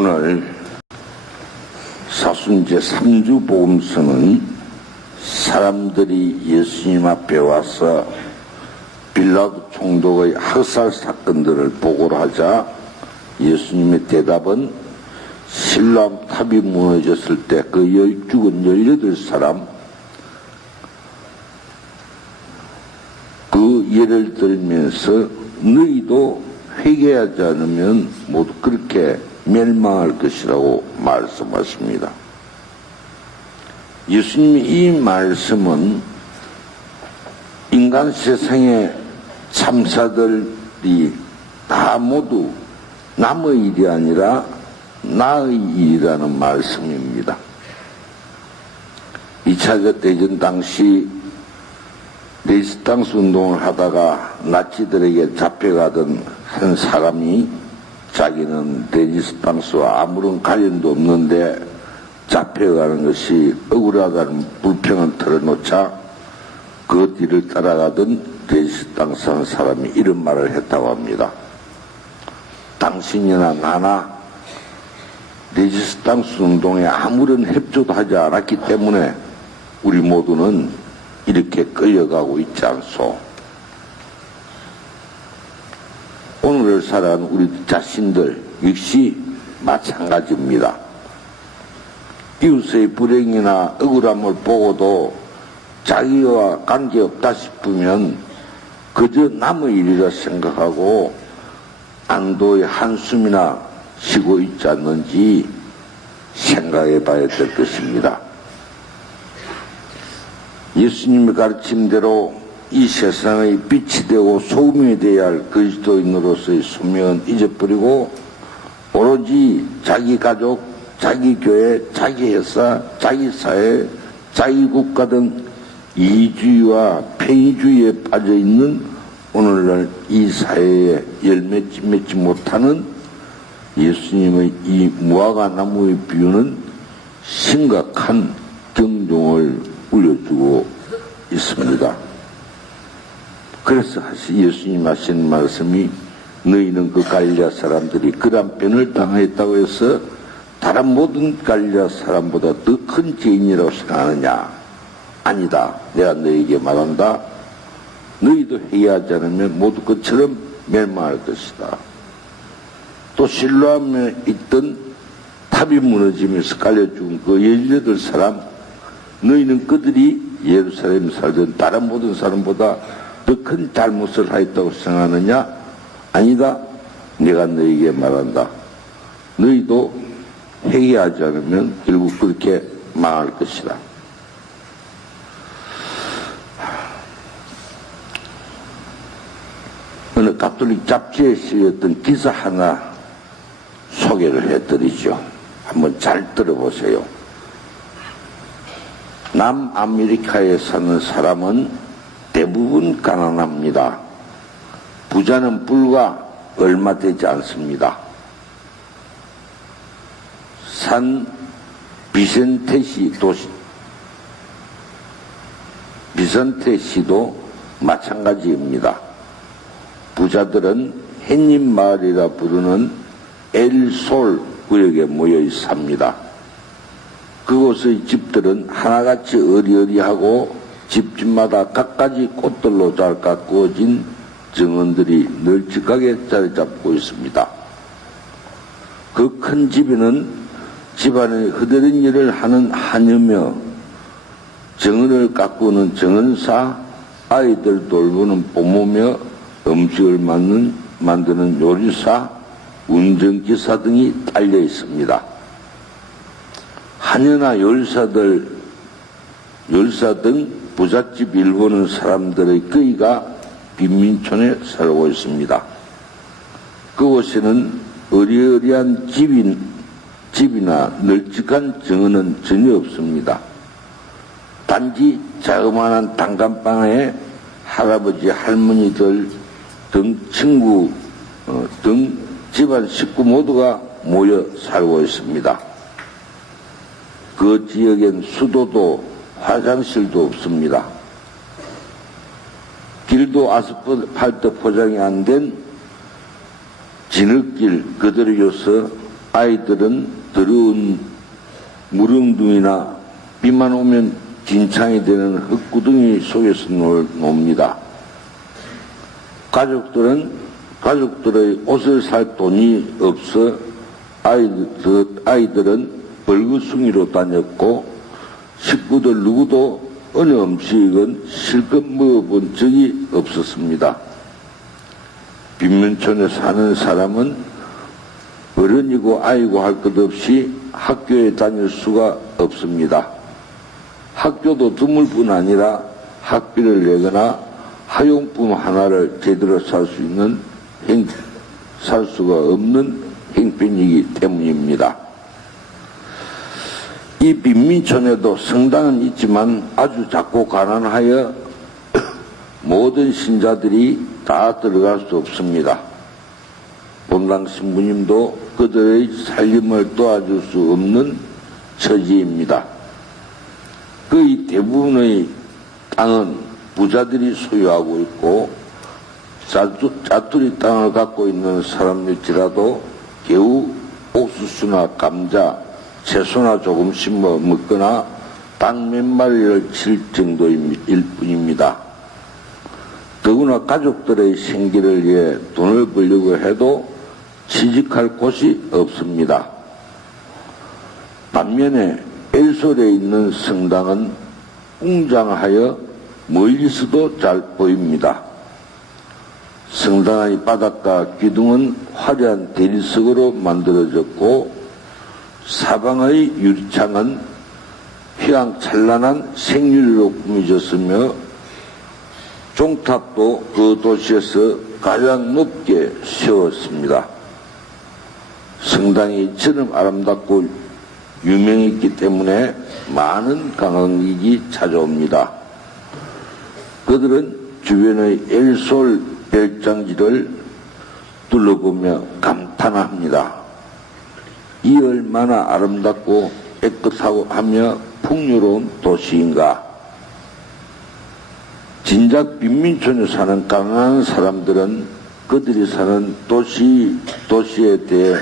오늘 사순제 3주 복음서는 사람들이 예수님 앞에 와서 빌라도 총독의 학살 사건들을 보고를 하자 예수님의 대답은 실로암 탑이 무너졌을 때 그 죽은 18사람 그 예를 들면서 너희도 회개하지 않으면 모두 그렇게 멸망할 것이라고 말씀하십니다. 예수님의 이 말씀은 인간 세상의 참사들이 다 모두 남의 일이 아니라 나의 일이라는 말씀입니다. 2차 대전 당시 레지스탕스 운동을 하다가 나치들에게 잡혀가던 한 사람이 자기는 레지스탕스와 아무런 관련도 없는데 잡혀가는 것이 억울하다는 불평을 털어놓자 그 뒤를 따라가던 레지스탕스 한 사람이 이런 말을 했다고 합니다. 당신이나 나나 레지스탕스 운동에 아무런 협조도 하지 않았기 때문에 우리 모두는 이렇게 끌려가고 있지 않소. 오늘을 살아가는 우리 자신들 역시 마찬가지입니다. 이웃의 불행이나 억울함을 보고도 자기와 관계없다 싶으면 그저 남의 일이라 생각하고 안도의 한숨이나 쉬고 있지 않는지 생각해 봐야 될 것입니다. 예수님의 가르침대로 이 세상의 빛이 되고 소금이 되어야 할 그리스도인으로서의 소명은 잊어버리고 오로지 자기 가족, 자기 교회, 자기 회사, 자기 사회, 자기 국가 등 이주의와 편의주의에 빠져있는 오늘날 이 사회에 열매 맺지 못하는 예수님의 이 무화과 나무의 비유는 심각한 경종을 울려주고 있습니다. 그래서 예수님 하신 말씀이 너희는 그 갈릴리아 사람들이 그란변을 당하였다고 해서 다른 모든 갈릴리아 사람보다 더 큰 죄인이라고 생각하느냐? 아니다. 내가 너희에게 말한다. 너희도 회개하지 않으면 모두 그처럼 멸망할 것이다. 또 실로암에 있던 탑이 무너지면서 깔려 죽은 그 18사람 너희는 그들이 예루살렘에 살던 다른 모든 사람보다 더 큰 잘못을 하였다고 생각하느냐? 아니다. 내가 너희에게 말한다. 너희도 회개하지 않으면 결국 그렇게 망할 것이다. 어느 가톨릭 잡지에 실렸던 기사 하나 소개를 해드리죠. 한번 잘 들어보세요. 남아메리카에 사는 사람은 대부분 가난합니다. 부자는 불과 얼마 되지 않습니다. 산 비센테시도 마찬가지입니다. 부자들은 햇님 마을이라 부르는 엘솔 구역에 모여 삽니다. 그곳의 집들은 하나같이 어리어리하고 집집마다 갖가지 꽃들로 잘 가꾸어진 정원들이 널찍하게 자리 잡고 있습니다. 그 큰 집에는 집안의 흐드러진 일을 하는 하녀며 정원을 가꾸는 정원사, 아이들 돌보는 부모며 음식을 만드는 요리사, 운전기사 등이 딸려 있습니다. 하녀나 열사 등 부잣집 일보는 사람들의 거의가 빈민촌에 살고 있습니다. 그곳에는 어리어리한 집이나 널찍한 정원은 전혀 없습니다. 단지 자그마한 단칸방에 할아버지, 할머니들 등 친구 등 집안 식구 모두가 모여 살고 있습니다. 그 지역엔 수도도 화장실도 없습니다. 길도 아스팔트 포장이 안 된 진흙길 그대로 이어서 아이들은 더러운 무릉둥이나 비만 오면 진창이 되는 흙구덩이 속에서 놉니다. 가족들의 옷을 살 돈이 없어 아이들은 벌거숭이로 다녔고, 식구들 누구도 어느 음식은 실컷 먹어본 적이 없었습니다. 빈민촌에 사는 사람은 어른이고 아이고 할 것 없이 학교에 다닐 수가 없습니다. 학교도 드물 뿐 아니라 학비를 내거나 학용품 하나를 제대로 살 수가 없는 형편이기 때문입니다. 이 빈민촌에도 성당은 있지만 아주 작고 가난하여 모든 신자들이 다 들어갈 수 없습니다. 본당 신부님도 그들의 살림을 도와줄 수 없는 처지입니다. 거의 대부분의 땅은 부자들이 소유하고 있고, 짜투리 땅을 갖고 있는 사람일지라도 겨우 옥수수나 감자, 채소나 조금씩 먹거나 닭 몇 마리를 칠 정도일 뿐입니다. 더구나 가족들의 생계를 위해 돈을 벌려고 해도 취직할 곳이 없습니다. 반면에 엘솔에 있는 성당은 웅장하여 멀리서도 잘 보입니다. 성당의 바닥과 기둥은 화려한 대리석으로 만들어졌고, 사방의 유리창은 휘황찬란한 생유리로 꾸며졌으며, 종탑도 그 도시에서 가장 높게 세웠습니다. 성당이 이처럼 아름답고 유명했기 때문에 많은 관광객이 찾아옵니다. 그들은 주변의 엘솔 별장지를 둘러보며 감탄합니다. 이 얼마나 아름답고 깨끗하고 하며 풍요로운 도시인가. 진작 빈민촌에 사는 가난한 사람들은 그들이 사는 도시에 대해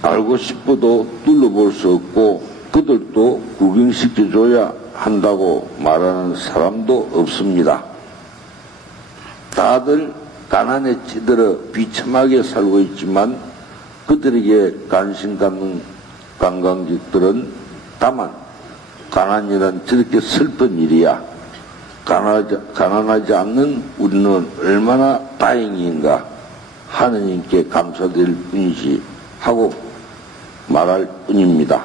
알고 싶어도 둘러볼 수 없고, 그들도 구경시켜줘야 한다고 말하는 사람도 없습니다. 다들 가난에 찌들어 비참하게 살고 있지만, 그들에게 관심 갖는 관광객들은 다만 가난이란 저렇게 슬픈 일이야, 가난하지 않는 우리는 얼마나 다행인가, 하느님께 감사드릴 뿐이지 하고 말할 뿐입니다.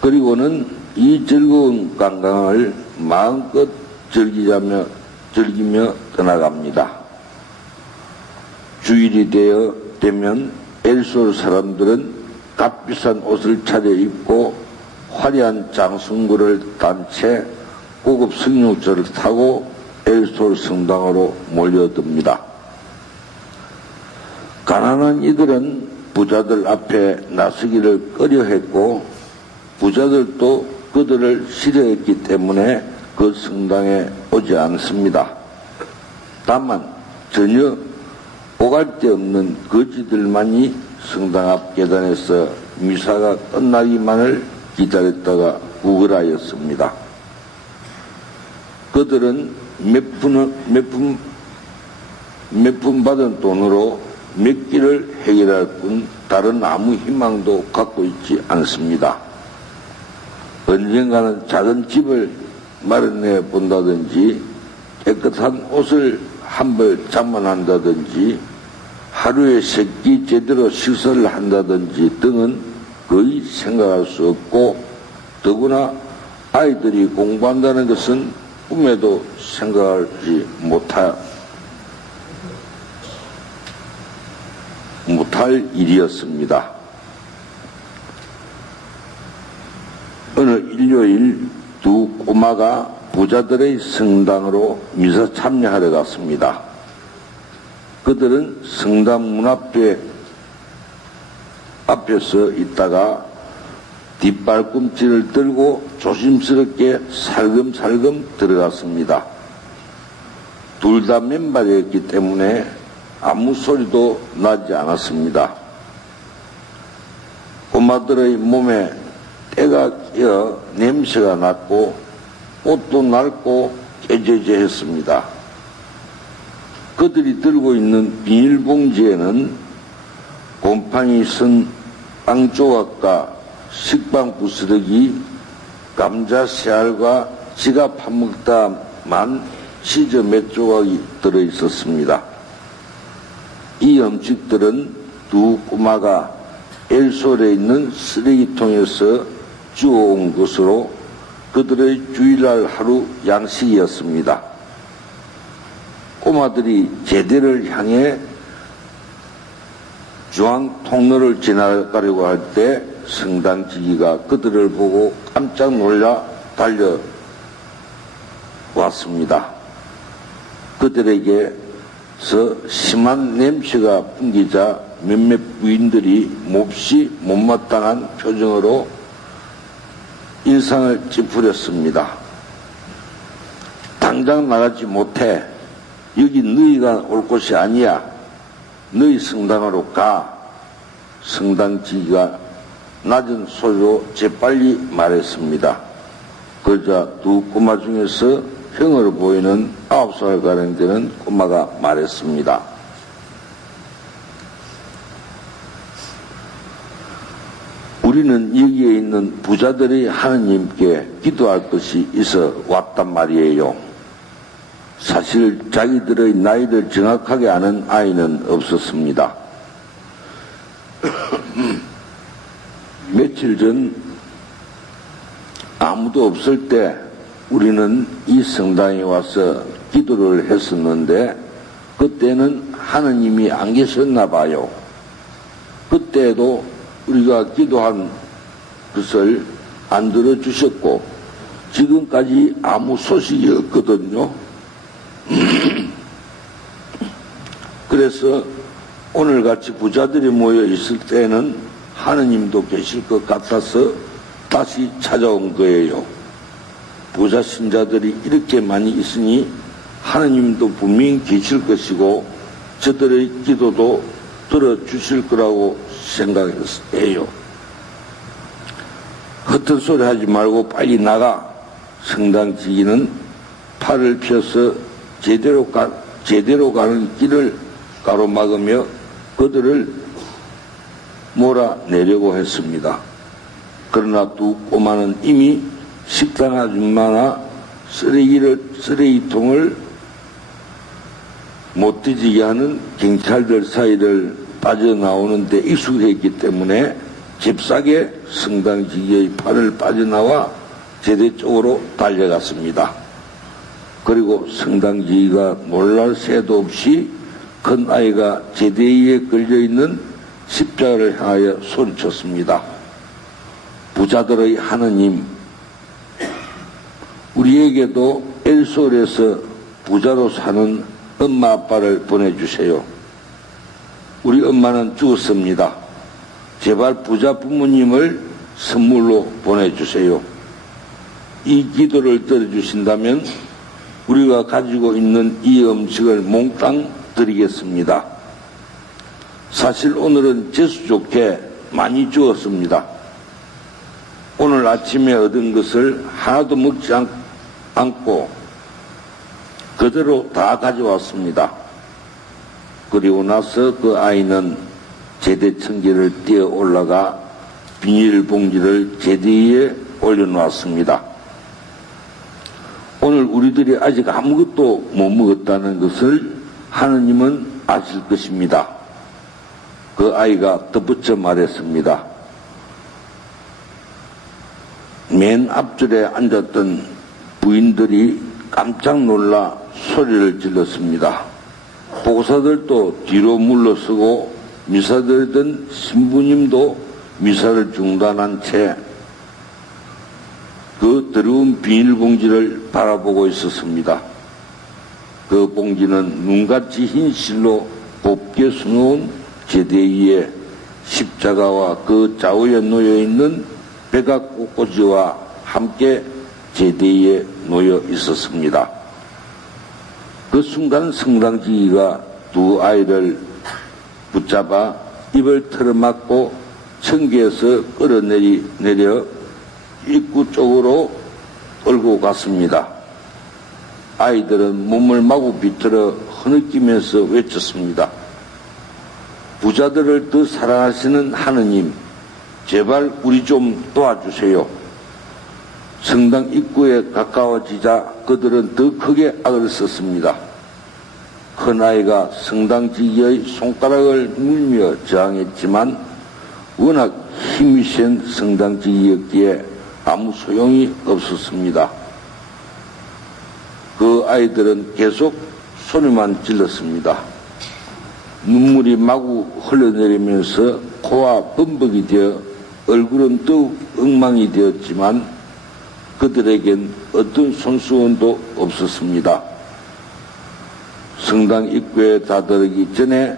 그리고는 이 즐거운 관광을 마음껏 즐기며 떠나갑니다. 주일이 되면 엘솔 사람들은 값비싼 옷을 차려입고 화려한 장승구를 단 채 고급 승용차를 타고 엘솔 성당으로 몰려듭니다. 가난한 이들은 부자들 앞에 나서기를 꺼려했고, 부자들도 그들을 싫어했기 때문에 그 성당에 오지 않습니다. 다만 전혀 오갈 데 없는 거지들만이 성당 앞 계단에서 미사가 끝나기만을 기다렸다가 구걸하였습니다. 그들은 몇 푼 받은 돈으로 몇 끼를 해결할 뿐 다른 아무 희망도 갖고 있지 않습니다. 언젠가는 작은 집을 마련해 본다든지, 깨끗한 옷을 한 벌 장만한다든지, 하루에 3끼 제대로 식사를 한다든지 등은 거의 생각할 수 없고, 더구나 아이들이 공부한다는 것은 꿈에도 생각하지 못할 일이었습니다. 어느 일요일 두 꼬마가 부자들의 성당으로 미사 참여하러 갔습니다. 그들은 성당 문 앞에서 있다가 뒷발꿈치를 들고 조심스럽게 살금살금 들어갔습니다. 둘 다 맨발이었기 때문에 아무 소리도 나지 않았습니다. 꼬마들의 몸에 때가 끼어 냄새가 났고 옷도 낡고 깨져져했습니다. 그들이 들고 있는 비닐봉지에는 곰팡이 쓴 빵 조각과 식빵 부스러기, 감자 씨알과 지가 파먹다만 치즈 몇 조각이 들어있었습니다. 이 음식들은 두 꼬마가 엘솔에 있는 쓰레기통에서 주워온 것으로 그들의 주일날 하루 양식이었습니다. 꼬마들이 제대를 향해 중앙 통로를 지나가려고 할 때 성당지기가 그들을 보고 깜짝 놀라 달려왔습니다. 그들에게서 심한 냄새가 풍기자 몇몇 부인들이 몹시 못마땅한 표정으로 인상을 찌푸렸습니다. 당장 나가지 못해. 여기 너희가 올 곳이 아니야. 너희 성당으로 가. 성당지기가 낮은 소리로 재빨리 말했습니다. 그러자 두 꼬마 중에서 형으로 보이는 9살가량 되는 꼬마가 말했습니다. 우리는 여기에 있는 부자들이 하느님께 기도할 것이 있어 왔단 말이에요. 사실 자기들의 나이를 정확하게 아는 아이는 없었습니다. 며칠 전 아무도 없을 때 우리는 이 성당에 와서 기도를 했었는데 그때는 하느님이 안 계셨나 봐요. 그때도 우리가 기도한 것을 안 들어주셨고 지금까지 아무 소식이 없거든요. 그래서 오늘같이 부자들이 모여 있을 때는 하느님도 계실 것 같아서 다시 찾아온 거예요. 부자 신자들이 이렇게 많이 있으니 하느님도 분명히 계실 것이고 저들의 기도도 들어주실 거라고 생각해요. 헛된 소리 하지 말고 빨리 나가. 성당지기는 팔을 펴서 제대로 가는 길을 가로막으며 그들을 몰아내려고 했습니다. 그러나 두 꼬마는 이미 식당 아줌마나 쓰레기통을 못 뒤지게 하는 경찰들 사이를 빠져나오는데 익숙했기 때문에 잽싸게 성당지기의 팔을 빠져나와 제대 쪽으로 달려갔습니다. 그리고 성당지기가 놀랄 새도 없이 큰 아이가 제대 위에 걸려있는 십자가를 향하여 소리쳤습니다. 부자들의 하느님, 우리에게도 엘솔에서 부자로 사는 엄마 아빠를 보내주세요. 우리 엄마는 죽었습니다. 제발 부자 부모님을 선물로 보내주세요. 이 기도를 들어주신다면 우리가 가지고 있는 이 음식을 몽땅 드리겠습니다. 사실 오늘은 재수 좋게 많이 주었습니다. 오늘 아침에 얻은 것을 하나도 먹지 않고 그대로 다 가져왔습니다. 그리고 나서 그 아이는 제대청기를 뛰어 올라가 비닐봉지를 제대 위에 올려놓았습니다. 오늘 우리들이 아직 아무것도 못 먹었다는 것을 하느님은 아실 것입니다. 그 아이가 덧붙여 말했습니다. 맨 앞줄에 앉았던 부인들이 깜짝 놀라 소리를 질렀습니다. 보고사들도 뒤로 물러서고 미사 드리던 신부님도 미사를 중단한 채 그 더러운 비닐봉지를 바라보고 있었습니다. 그 봉지는 눈같이 흰 실로 곱게 수놓은 제대 위에 십자가와 그 좌우에 놓여있는 백악꽃꽂이와 함께 제대 위에 놓여 있었습니다. 그 순간 성당지기가 두 아이를 붙잡아 입을 틀어막고 청기에서 끌어내려 입구 쪽으로 끌고 갔습니다. 아이들은 몸을 마구 비틀어 흐느끼면서 외쳤습니다. 부자들을 더 사랑하시는 하느님, 제발 우리 좀 도와주세요. 성당 입구에 가까워지자 그들은 더 크게 악을 썼습니다. 큰아이가 성당지기의 손가락을 물며 저항했지만 워낙 힘이 센 성당지기였기에 아무 소용이 없었습니다. 그 아이들은 계속 소리만 질렀습니다. 눈물이 마구 흘러내리면서 코와 범벅이 되어 얼굴은 더욱 엉망이 되었지만 그들에겐 어떤 손수건도 없었습니다. 성당 입구에 다다르기 전에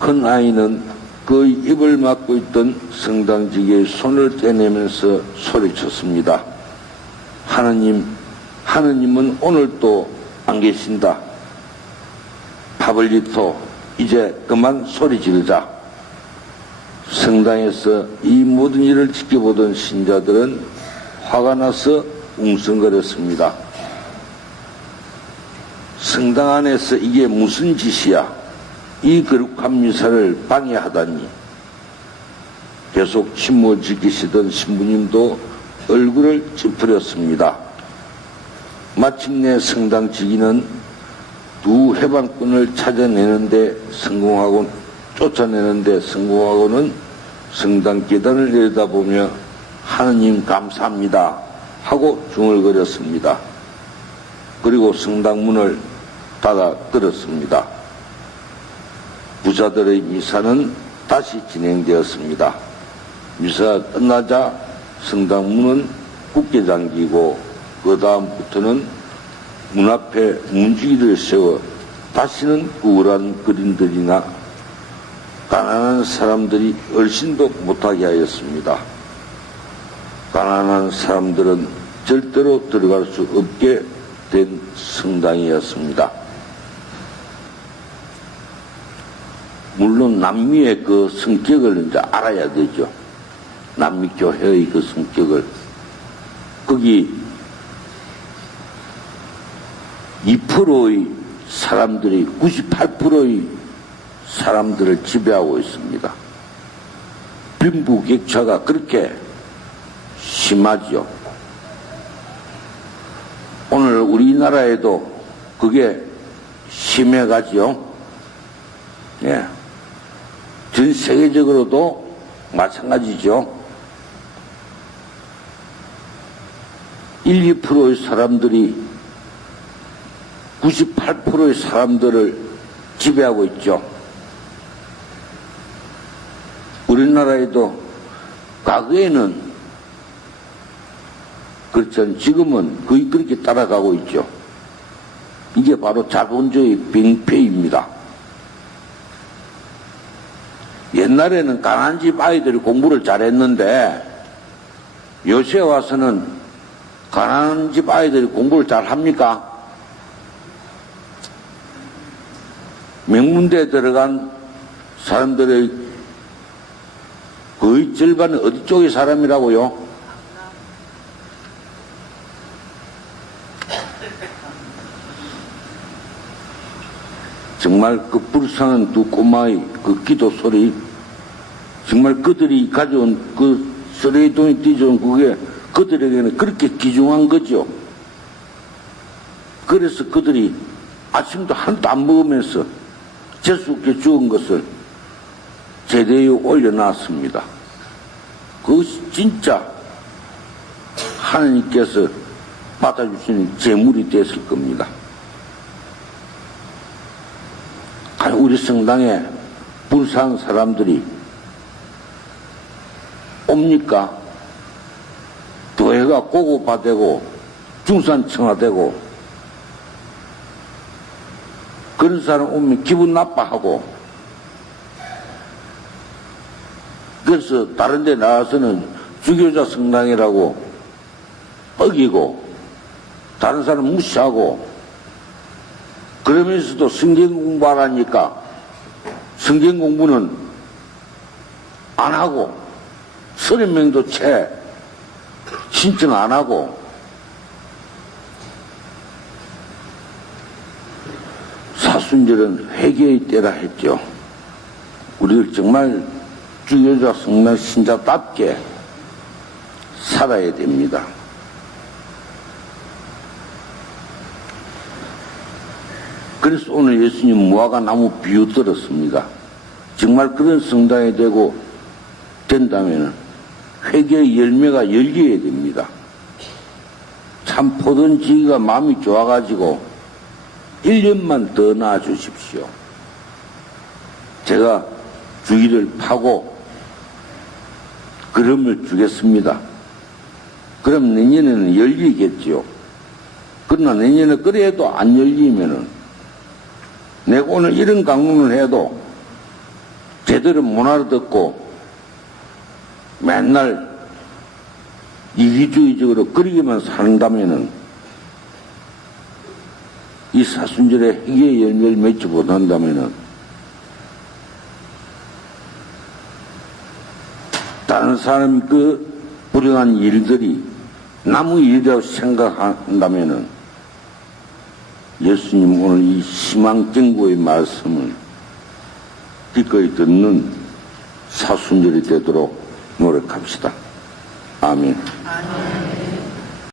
큰 아이는 그 입을 막고 있던 성당지기의 손을 떼내면서 소리쳤습니다. 하느님은 오늘도 안 계신다. 파블리토, 이제 그만 소리 지르자. 성당에서 이 모든 일을 지켜보던 신자들은 화가 나서 웅성거렸습니다. 성당 안에서 이게 무슨 짓이야? 이 거룩한 미사를 방해하다니. 계속 침묵을 지키시던 신부님도 얼굴을 찌푸렸습니다. 마침내 성당 지기는 두 해방꾼을 쫓아내는데 성공하고는 성당 계단을 내려다보며 하느님 감사합니다 하고 중얼거렸습니다. 그리고 성당 문을 닫아 들었습니다. 부자들의 미사는 다시 진행되었습니다. 미사가 끝나자 성당 문은 굳게 잠기고 그 다음부터는 문 앞에 문지기를 세워 다시는 우울한 그림들이나 가난한 사람들이 얼씬도 못하게 하였습니다. 가난한 사람들은 절대로 들어갈 수 없게 된 성당이었습니다. 물론 남미의 그 성격을 이제 알아야 되죠. 남미 교회의 그 성격을. 거기 2%의 사람들이 98%의 사람들을 지배하고 있습니다. 빈부격차가 그렇게 심하죠. 오늘 우리나라에도 그게 심해가지요. 예. 전 세계적으로도 마찬가지죠. 1, 2%의 사람들이 98%의 사람들을 지배하고 있죠. 우리나라에도 과거에는 그렇지만 지금은 거의 그렇게 따라가고 있죠. 이게 바로 자본주의 병폐입니다. 옛날에는 가난한 집 아이들이 공부를 잘했는데 요새 와서는 가난한 집 아이들이 공부를 잘합니까? 명문대에 들어간 사람들의 거의 절반은 어디 쪽의 사람이라고요? 정말 그 불쌍한 두 꼬마의 그 기도 소리, 정말 그들이 가져온 그 쓰레기통에 띄져온 그게 그들에게는 그렇게 귀중한 거죠. 그래서 그들이 아침도 한도 안 먹으면서 재수없게 죽은 것을 제대에 올려놨습니다. 그것이 진짜 하나님께서 받아주시는 재물이 됐을 겁니다. 우리 성당에 불쌍한 사람들이 옵니까? 교회가 고급화되고 중산층화되고 그런 사람 오면 기분 나빠하고 그래서 다른 데 나가서는 주교자 성당이라고 어기고 다른 사람 무시하고 그러면서도 성경 공부하라니까 성경 공부는 안 하고 30명도 채 신청 안 하고 사순절은 회개의 때라 했죠. 우리를 정말 주교자 성만 신자답게 살아야 됩니다. 그래서 오늘 예수님 무화과 나무 비유 들었습니다. 정말 그런 성당이 된다면 회개의 열매가 열려야 됩니다. 참 포도지기가 마음이 좋아가지고 1년만 더 낳아주십시오. 제가 주기를 파고 그름을 주겠습니다. 그럼 내년에는 열리겠지요. 그러나 내년에 그래도 안 열리면은 내가 오늘 이런 강론을 해도 제대로 못 알아듣고 맨날 이기주의적으로 그러기만 산다면은 이 사순절에 회개의 열매를 맺지 못한다면은 다른 사람 그 불행한 일들이 남의 일이라고 생각한다면은 예수님 오늘 이 희망정보의 말씀을 기꺼이 듣는 사순절이 되도록 노력합시다. 아멘.